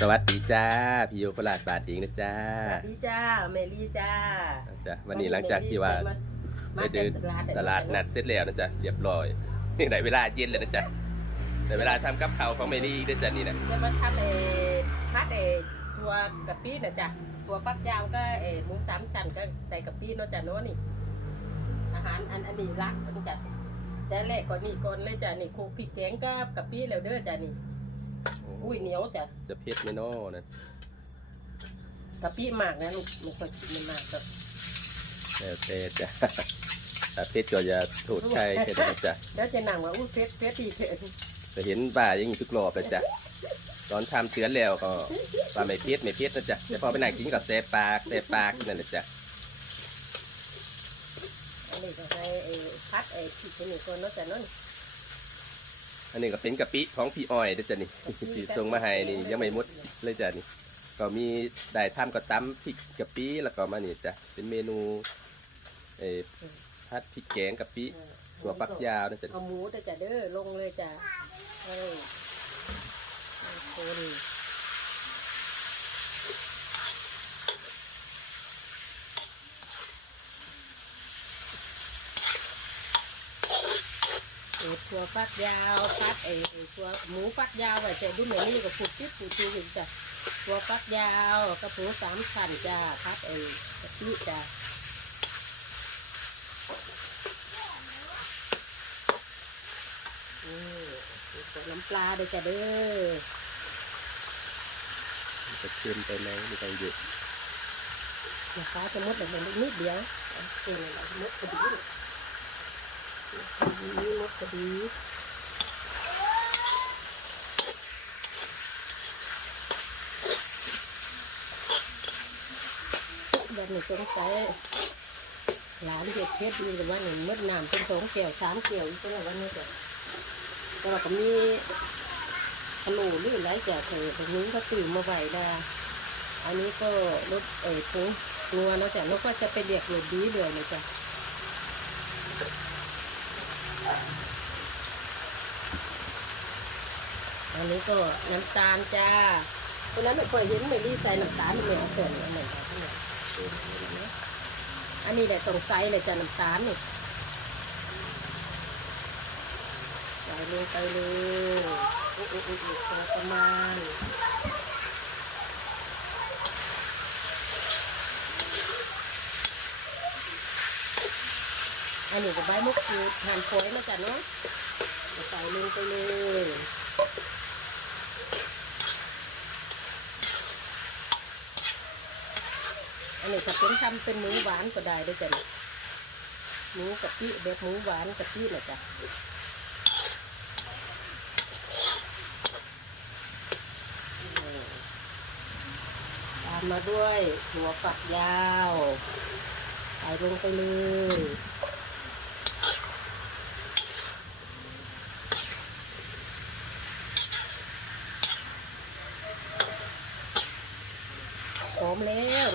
สวัสดีจ้า พี่โยโคราชบาทเองนะจ้าสวัสดีจ้าเมลี่จ้าจ้ะวันนี้หลังจากที่ว่ามาได้เดินตลาดนัดเสร็จแล้วนะจ๊ะเรียบร้อยได้เวลาเย็นแล้วนะจ๊ะได้เวลาทำกับข้าวของเมลี่ด้วยจ้ะนี่นะจะมาทำเออพัดเออชัวกะปินะจ้ะชัวฟักยาวก็เออหมูสามชั้นก็ใส่กะปิเนาะจ้ะเนาะนี่อาหารอันอันนี้รักมันจ้ะแต่แรกก่อนนี่ก่อนเลยจ้ะนี่โคกพริกแกงกับกะปิแล้วเด้อจ้ะนี่ อุ้ยเหนียวจ้ะจะเผ็ดไหมเนาะนะกะปิมากนะลูกไม่ค่อยกินมันมากก็แล้วแต่จ้ะถ้าเผ็ดก็จะโทษใครแค่นั้นนะจ้ะแล้วจะนั่งว่าอุ้ยเฟสเฟสดีเถอะจะเห็นป่าอย่างนี้ทุกรอบเลยจ้ะตอนทำเตือนแล้วก็ว่าไม่เผ็ดไม่เผ็ดนะจ๊ะแต่พอไปนั่งกินก็แสบปากแสบปากนั่นแหละจ้ะอันนี้ก็ให้เออพัดเออพริกนี่ก่อนเนาะจ้ะเนาะนี่ อันนี้ก็เป็นกะปิของพี่อ้อยเด้จ้ะนี่ที่ส่งมาให้นี่ยังไม่หมดเลยจ้ะนี่ก็มีได้ทำก็ตำพริกกะปิแล้วก็มานี่จ้ะเป็นเมนูเอ่อผัดพริกแกงกะปิตัวปักยาวนะจ๊ะเอาหมูแต่จะเด้อลงเลยจ้ะเออคน ออตัวฟักยาวฟัดเออเออตัวหมูฟักยาวอะจะดูเหมือนนี่ก็ผูดปิ๊บผูดชูอีกจ้ะตัวฟักยาวกับหมูสามชั้นจ้ะพัดเออกะทิจ้ะอืมใส่น้ำปลาด้วยจ้ะเด้อจะเค็มไปไหมไม่ต้องเยอะน้ำปลาจะมดแบบนี้นิดเดียวเอาเลือมดพอดีเลยพอ ดีมดพอดีแบบนี้สงสัยหลานเด็กเพชรดีแต่ว่าหนึ่งมดน้ำเป็นสองเกี่ยวสามเกี่ยวอีกแล้ววันนี้จ้ะแต่เราก็มีขนมหรือไรจากเธอตรงนี้ก็ตื่นมาไหวได้อันนี้ก็รถเอ่ยทุงงัวนะจ๊ะนกก็จะไปเรียกรถดีเดือยเลยจ้ะ อันนี้ก็น้ำตาลจ้าเพราะนั้นไม่ค่อยเห็นเมลี่ใส่น้ำตาลเหมือนเกินเหมือนกันทั้งอันนี้แหละตรงไซส์เลยจ้ะน้ำตาลนี่ใส่ลงไปเลยอุ๊ยอุ๊ยอุ๊ยอุ๊ยพอประมาณ อันนี้ก็ใบมะกรูดหั่นฝอยมาจ้ะเนาะใส่ลงไปเลยอันนี้ถ้าเป็นทำเป็นหมูหวานก็ได้ด้วยจ้ะเนี่ยหมูกะปิแบบหมูหวานกะปินะจ้ะตามมาด้วยหัวฝักยาวใส่ลงไปเลย มแล้ว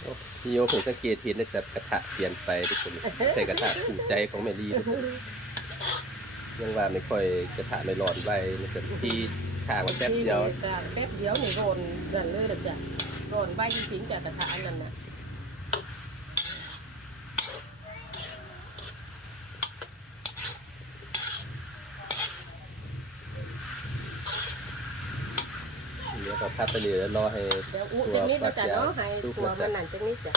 โอ้พี่โยผมสังเกตเห็นนะจ๊ะกระทะเปลี่ยนไปทุกคนใส่กระทะถูกใจของเมลี่ทุกคนยังว่าไม่ค่อยกระทะไม่ร้อนไวนะจ๊ะที่ข้างมันแป๊บเดียวนี่จ้ะแป๊บเดียวนี่โรนดันเลยนะจ้ะโรนใบจริงๆจากกระทะอันนั้นน่ะ ดี๋ยวก็พัดไปเลยแล้วรอให้เดี๋ยวอุ้จังนิดนะจ้ะเนาะให้ซุปตัวนะมัจ๊ะนนั่นจังนิดจ้ะ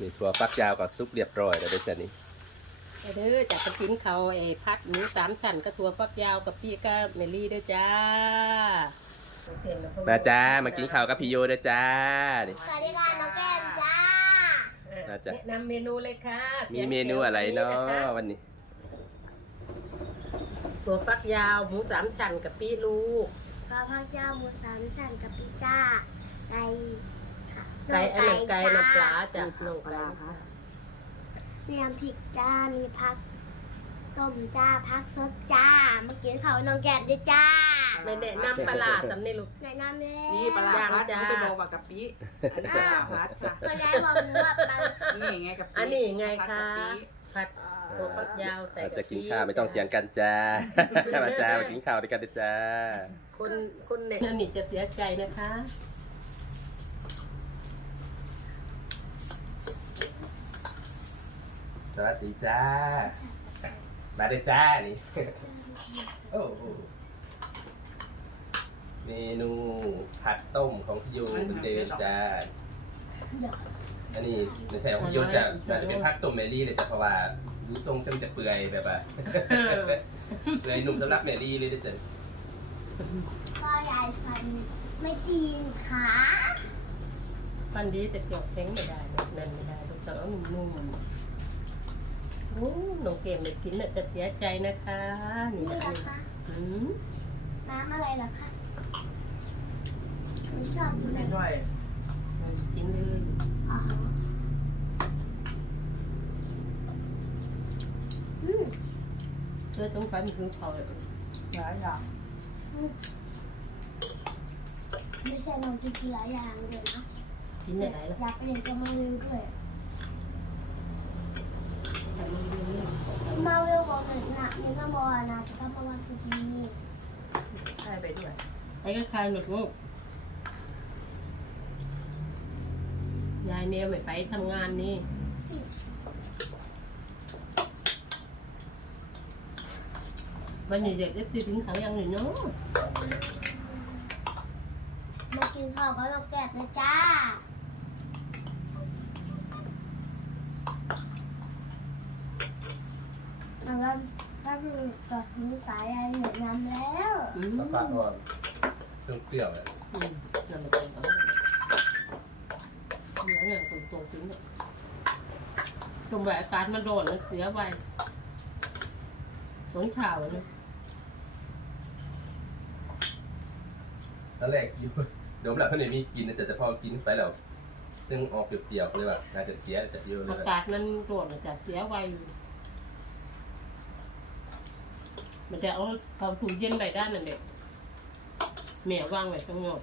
นี่ถั่วฟักยาวกับซุปเรียบร้อยแล้วเด้อจ้ะนี่เอาเด้อจากกระกินเขาวไอ้พัดหมูสามชั้นกระตัวฟักยาวกับพี่ก็เมลี่ด้วยจ้า มาจ้ามากินข้าวกับพี่โยเด้อจ้านี่สวัสดีค่ะน้องแก้มจ้าน่าจะแนะนำเมนูเลยค่ะมีเมนูอะไรเนาะวันนี้ ตัวฟักยาวหมูสามชั้นกับพี่ลูก ข้าวผัดเจ้าหมูสามชั้นกับพิซซ่าไก่ค่ะไก่อันนั้นไก่จ้น้ำปลาจ้ะน้องไก่มีน้ำพริกจ้า มีผักต้มจ้าผักสดจ้า มากินเขาวน้องแก้มด้วยจ้า ไม่แนะนำปลาร้าตำนี่ลูกแนะนำเลยนี่ปลาร้าพัดจ้าไม่ต้องบอกว่ากะปิอันนี้ปลาร้าพัดค่ะก็ได้บอกหนูว่าปลานี่ไงกะปิอันนี้ไงคะผัดกะปิผัดเอ่อตัวฟักยาวใส่เราจะกินข้าวไม่ต้องเถียงกันจ้ามาจ้ามากินข้าวด้วยกันเด้อจ้า คนคนเน็กนั่นนี่จะเสียใจนะคะ สวัสดีจ้า มาเด้อจ้านี่ โอ้โหเมนูผัดต้มของพี่โยเหมือนเดิมจ้า อันนี้ไม่ใช่ของพี่โยจะน่าจะเป็นผัดต้มเมลี่เลยจ้ะเพราะว่าดูทรงซึ่งจะเปื่อยแบบว่าเปื่อยหนุ่มสำหรับเมลี่เลยเด้อจ้ะ ก็ยายฟันไม่ตีนขาฟันดีแต่เกี่ยวแข็งไม่ได้แบบนั่นไม่ได้ต้องเอานุ่มๆโอ้น้องเกมไม่กินน่ะจะเสียใจนะคะนี่นี่นะนะคะอืมน้ำอะไรล่ะคะไม่ชอบดูไม่ด้วยกินเลยอ๋ออืมเสื้อต้องฟันคือเขา หลายอย่าง ไม่ใช่น้องที่กินหลายอย่างเลยนะกินได้ไหนล่ะอยากไปเรียนกับมาวิวด้วยทำมันเรื่องมาวิวบอกหนึ่งนะนี่ก็บอกนะจะทำประวัติศาสตร์นี้ใช่ไปด้วยไอ้ก็คลายหลุดลูกยายเมลไม่ไปทำงานนี่ วันนี้เด็กจะตีถึงเขายังหรือเนาะมากินข้าวก็ต้องแกะนะจ้าแล้วถ้าคือตัดสินใจอะไรเหนื่อยน้ำแล้วอืมแล้วก็อ่อนเครื่องเปรี้ยวเลยอืมนั่นมันเป็นของเนี่ยเนี่ยตรงตรงๆถึงเนี่ยตรงแบบอากาศมันโดนแล้วเสียไปสนข่าวอะเนี่ย ตอนแรกอยู่โดมหลับเพื่อนมีกินนะแต่จะพอกินไปแล้วซึ่งออกเปรี้ยวๆเลยว่าน่าจะเสียจะเยอะเลอายกาศมันโดนมันจะเสียไวอยู่มันจะเอาความถูกเย็นไปด้านนั่นเด็กแม่วางไว้ข้างนอก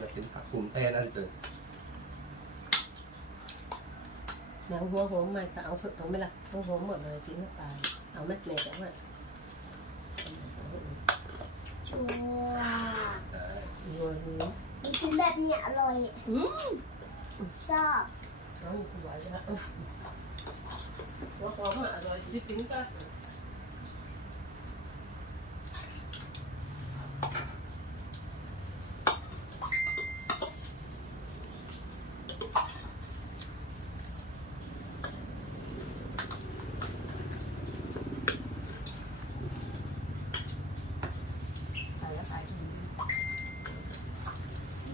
มันเป็นผักภูมิแทนอันเดิมแมวหัวหัวใหม่ก็เอาสุดเอาไหมล่ะหัวหัวหมดเลยชิ้นละปลายเอาแม่แม่จะว่า ชัวร์ได้หัวหัวมีชิ้นแบบนี้อร่อย อืมชอบเอาสวยแล้วหัวหัวมันอร่อยจริงๆก็ ใส่แล้วใส่ถุง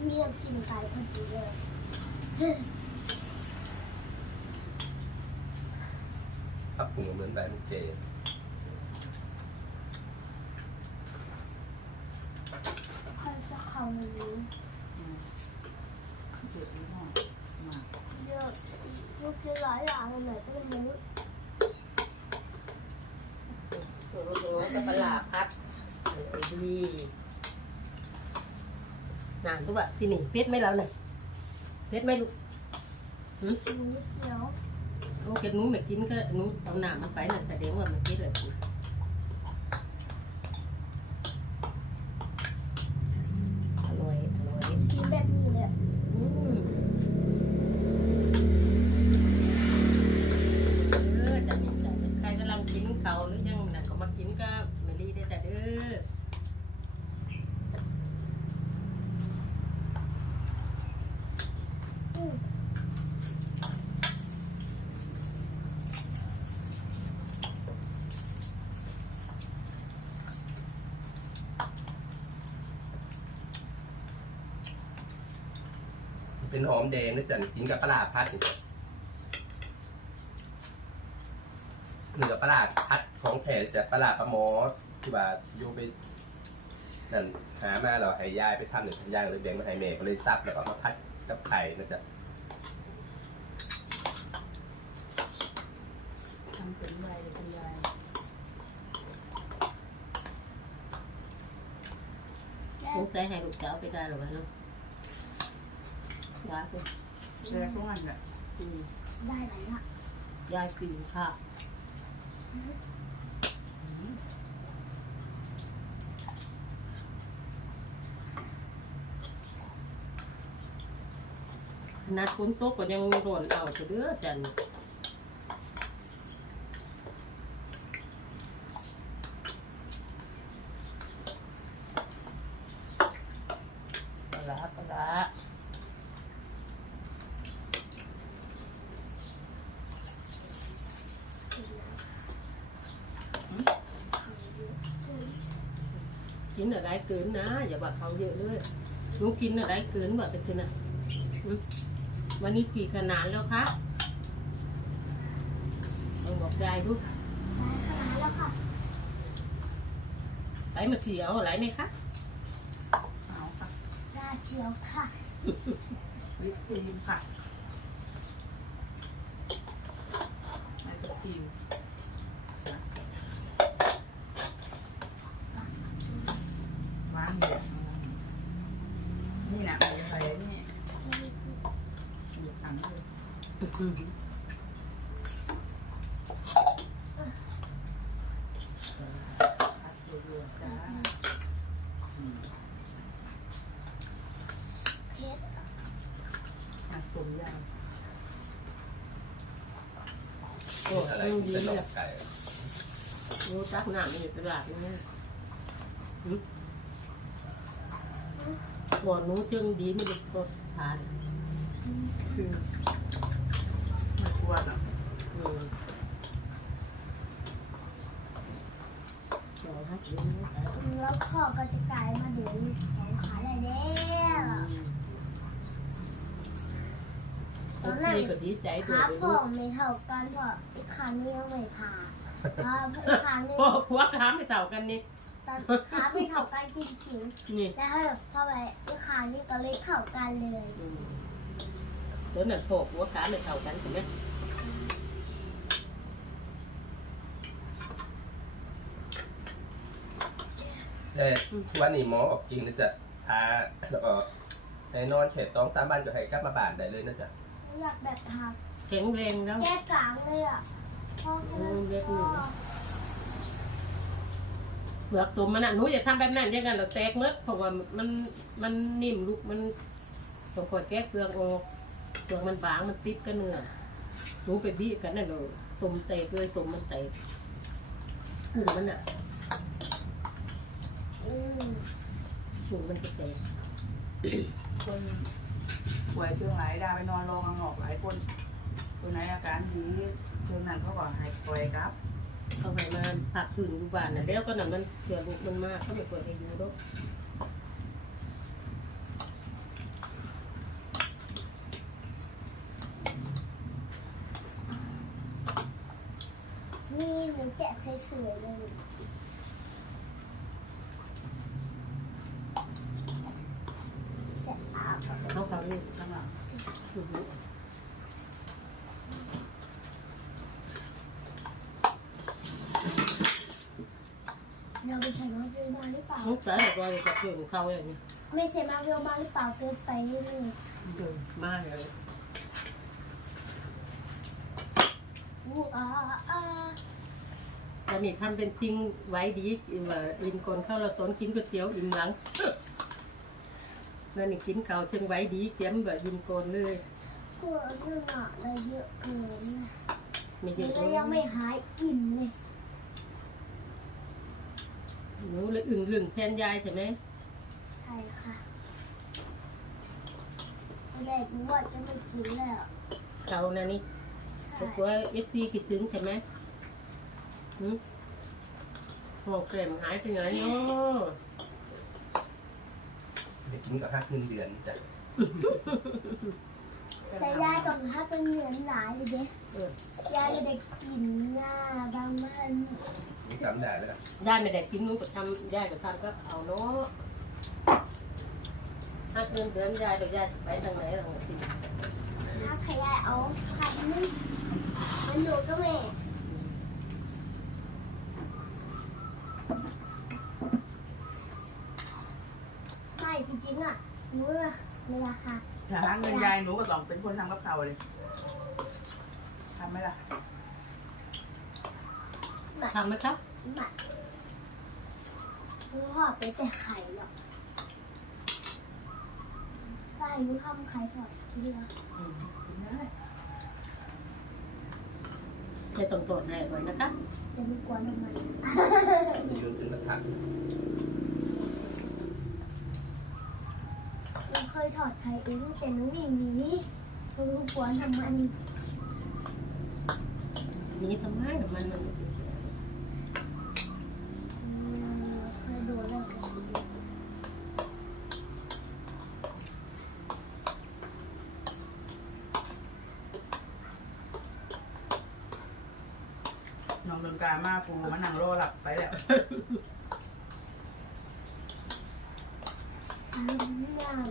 มีน้ำจิ้มไก่พอดีเลยผักภูมิเหมือนแบบเจ ค่อยจะเข้ามาดู เดือดที่ห้องมา เยอะลูกกินหลายอย่างเลยหน่อยก็เป็นมนุษย์ หัวหัวก็ปลาพัดเออดีนานรู้ป่ะที่นี่เพชรไหมเราเนี่ยเพชรไหมลูกมนุษย์เดียวโอ้แกหนู้ไม่กินก็หนู้เอาหนามมาไปน่ะแต่เดี๋ยวว่ามันเพชรเลยอร่อยอร่อย กินแบบนี้เลย อืมเออจะมีแต่ใครกำลังกินเขาหรือยังน่ะก็มากินก็ไม่รีได้แต่เด้อ เป็นหอมแดงนะจ๊ะกินกับปลาร้าพัดเหนือปลาร้าพัดของแท้เลยจ้ะปลาร้าปลาหมอที่ว่าโยไปนั่นหามาเราให้ยายไปทำหนึ่งยายเลยแบ่งมาให้แม่ก็เลยซับแล้วก็มาพัดกับไข่นะจ๊ะทำเป็นใบเป็นใบและสงสัยให้ลูกสาวไปได้หรอวะเนาะ ว้าไปแแรกทุกวันแหละอืมได้ไหมล่ะยายกินค่ะนัดฝนตกก็ยังร้อนเอาเถอะเด้อจันปลาร้าปลาร้า กินอะไรเกินนะ อย่าบอกเขาเยอะเลยหนูกินอะไรเกินบอกไปเถอะนะอืมวันนี้กี่ขนาดแล้วคะลองบอกยายดูได้ขนาดแล้วค่ะไหลมาเสียวไหลไหมคะเอาค่ะได้เชียวค่ะวิปครีมค่ะไอศครีมวางเดี๋ยวนี่นะมีอะไรนี่หยิบถังเลยพัดรัวๆจ้าอืม เพชร หัก ตุ่มยางโอ้อะไรยเป็นดีนเลยกไก่หนูจักหน้ามันอยู่ตลาดนี่หืมก่อนหนูจึงดีไม่ได้กดผ่านคือไม่กลั วหรอกอืมรอให้กินนะแล้วข้อก็จะกลายมาเดินของขาได้แล้วโอเคก็ดีใจด้วขาพ่อไม่เท่ากันพราะอีกขานี้ยังไม่ผ่าขาอีกขานี้พ่อควักขาไม่เท่ากันนี่ขาไม่เท่ากันจริงนี่ๆแต่ถ้าพอไปอีกขานี้ก็เลยเท่ากันเลยตัวนั้นโผล่หัวขาไม่เท่ากันใช่ไหม แต่วันนี้หมอบอกจริงนะจ๊ะพาแล้วก็ให้นอนเฉดต้องสามบ้านก็ให้กลับมาบ้านได้เลยนะจ๊ะอยากแบบทแข็งแรงแล้วำแก้กลางเลยอะพ่อแค่นั้นโอ้เล็กหนูพ่อเปลือกตัวมันอะหนูอย่าทำแบบนั้นอย่างนั้นเราแตกหมดเพราะว่ามันมันนิ่มลูกมันต้องคอยแก้เปลือกออกเปลือกมันบางมันติดกับเนื้อหนูไปบี้กันนั่นเลยตุ่มแตกเลยตุ่มมันแตกกุ้งมันอะ อืมกุ้งมันจะแตกคนป่วยเชียงรายดาไปนอนรอข้างนอกหลายคนคนไหนอาการดีเชียงนั้นเขาก็ให้ปล่อยครับเอาไปมาผักผืนอยู่บ้านน่ะแล้วก็นั่นมันเผื่อลูกมันมากเขาไม่ควรให้อยู่หรอกนี่หนูแกะสวยๆเลยเสร็จแล้ว เขาเขาอยู่ข้างหลังอือหือเราไปใช้มาเวลมาหรือเปล่า สงสัยว่าจะเกี่ยวกับเขาอย่างนี้ไม่ใช่มาเวลมาหรือเปล่าเกินไปนิดนึงเดินมาเลยอู้อ่าอ่าตอนนี้ทำเป็นทิ้งไว้ดีว่าอิ่มก่อนเข้าเราตอนกินก๋วยเตี๋ยวอิ่มหลัง นั่นนี่กินข้าวเชิงไว้ดีเตรียมแบบอิ่มก่อนเลยกลัวเรื่องอะอะไรเยอะเกินไม่เยนี่อะก็ยังไม่หายอิ่มเลยหนูเลยอึ่งลึงแทนยายใช่ไหมใช่ค่ะตอนแรกรู้ว่าจะไม่กินแล้วเขานะนี่ใช่กลัวเอฟซีคิดถึงใช่ไหมหืมหอกแกมหายไปไหนเนาะ เด็กกินกับห้าเงินเดือนจ้ะแต่ยายกับถ้าเป็นเหมือนหลายเลยเด้เออยายจะได้กินหน้าบางมันนี่จำได้แล้วยายไม่ได้กินหนูก็ทำยายก็ทำก็เอาเนาะถ้าเดือนเดือนยายเดี๋ยวยายจะไปทางไหนทางไหนสิถ้าใครยายเอาพันนึงมันหนูก็แม่ไม่จ ริงๆอะหนูอะเวลาค่ะถ้าหาเงินยายหนูก็ต้องเป็นคนทำกับเขาวเลยทำไหมล่ะทำไหมครับหมักพ่อไปแต่ไข่หรอกไก่มึงทำไข่ทอดทีเดียวอืมกินได้จะต้องตรวจให้ไว้นะครับแต่ไม่กลัวน้ำมันมีรวมถึงกระถาง เราเคย ถอดไข่เองแต่หนูวิ่งหนีหนูกลัวน้ำมันนี่ทำไมมันมันอืมเคยโดนแล้วน้องเดินการมาปูมานั่งรอหลับไปแล้ว ทำงาน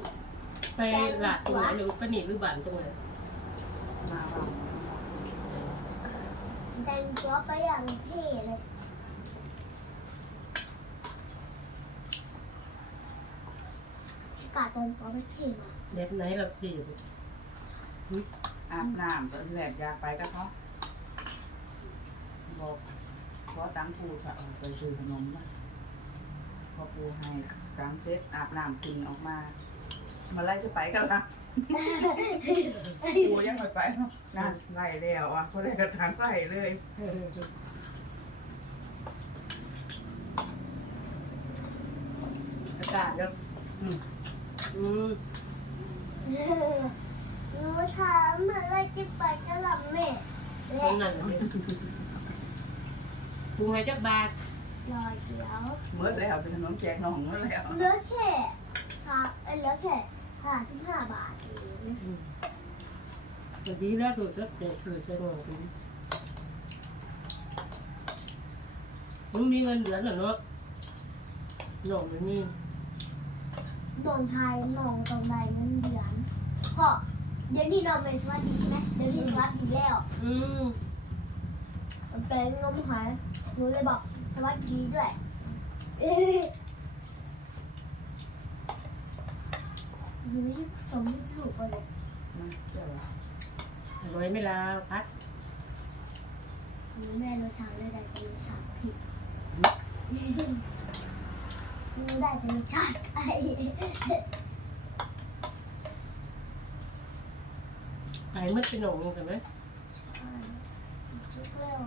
ไป หลาดตรงไหนหรือก็หนีหรือบ้านตรงไหนมาว่าแต่งตัวไปอย่างเท่เลยอากาศตอนตัวไม่เท่มากเด็บไหนเราดีอาบน้ำตอนแรกอยากไปก็เขาบอกขอตังค์ปูค่ะไปซื้อขนมมาพอปูให้ตังเสร็จอาบน้ำขึ้นออกมา มาไล่จะไปกันละปูยังไม่ไปเนาะนั่นไล่แล้วอะเขาได้กระถางไล่เลยอากาศแล้วอืมอืมหนูถามอะไรจะไปกะหล่ำแม่ตรและงนั้นเลยปรุงให้จักบาทรอยเดียวเมื่อแล้วเป็นขนมแจกน้องเมื่อแล้วเหลือแค่สามเอ้ยเหลือแค่ ห้าสิบห้าบาทเองแต่ดีแล้วดูจะเด็ดคือจะงงมึงมีเงินเดือเหรอเนาะหน่องมันนี่น้องไทยน้องกำไรเงินเดือนเพราะเดี๋ยวนี้เราเป็นสวัสดีไหมเดี๋ยวนี้สวัสดีแล้วอืมเป็นงมหายหนูเลยบอกสวัสดีด้วย เอ้ยหนูที่สมถูกไปเลยนะเจ้าว่าอร่อยไหม่ลาพัดหนูแม่รสชาติเลยได้แต่รสชาติผิดหนูได้แต่รสชาติไก่ไก่มืดเป็นหน่องกันไหมจุกแล้ว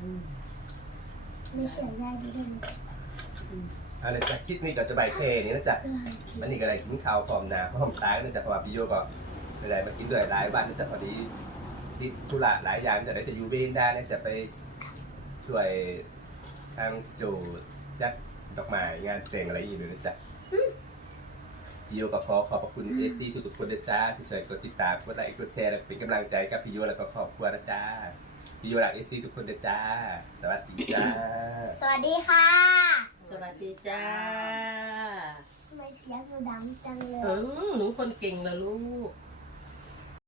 อืมไม่เสียได้ด้วย เลยอันนี้จะคิดนี่ก็จะใบเคนี่นะจ๊ะเออมันนี่ก็ได้กินข้าวพร้อมหนาพร้อมตายนะจ๊ะเพราะว่าพี่โยก็ไม่ได้มากินด้วยหลายวันนะจ๊ะพอดีที่ธุระหลายอย่างจะได้จะอยู่เวนได้นะจะไปช่วยทางจูดจัดดอกไม้งานเพลงอะไรอย่างนี้ด้วยนะจ๊ะพี่โยก็ขอขอบพระคุณเอฟซีทุกๆคนนะจ๊ะที่ช่วยกดติดตามกดไลค์กดแชร์และเป็นกำลังใจกับพี่โยแล้วก็ครอบครัวนะจ๊ะพี่โยรักเอฟซีทุกคนนะจ๊ะสวัสดีจ้าสวัสดีค่ะ สวัสดีจ้าทำไมเสียงหนูดังจังเลย เออหนูคนเก่งละลูก